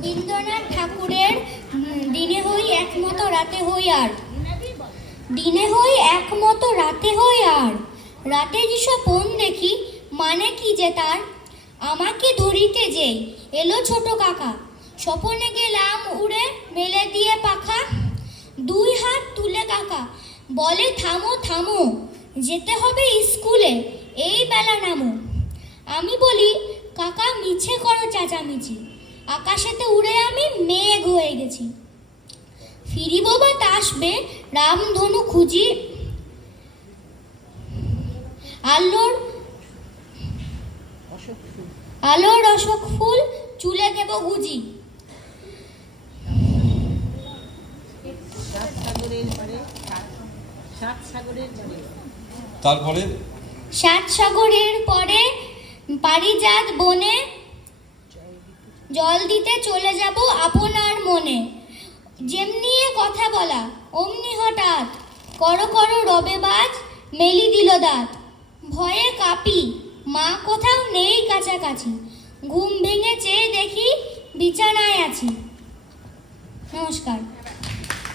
রবীন্দ্রনাথ ঠাকুরের দিনে হই একমতো রাতে হই আর দিনে হই একমতো রাতে হই আর রাতে যেসব পণ দেখি মানে কি যে তার আমাকে ধরিতে যেই এলো ছোট কাকা স্বপনে গেলাম উড়ে মেলে দিয়ে পাখা দুই হাত তুলে কাকা বলে থামো থামো যেতে হবে স্কুলে এই বেলা নামো আমি বলি কাকা মিছে করো চেঁচামেচি আকাশেতে উড়ে আমি মেঘ হয়ে গেছি ফিরিব বা আসবে রামধনু খুঁজি আলোর অশোক ফুল চুলে দেব গুজি তারপরে 7 সাগরের পরে পারিজাত বনে জল দিতে চলে যাব আপনার মনে যেমনি কথা বলা অমনি হঠাৎ করো করো রবে বাজ মেলি দিল দাঁত ভয়ে কাঁপি মা কোথাও নেই কাছাকাছি ঘুম ভেঙে চেয়ে দেখি বিছানায় আছি নমস্কার।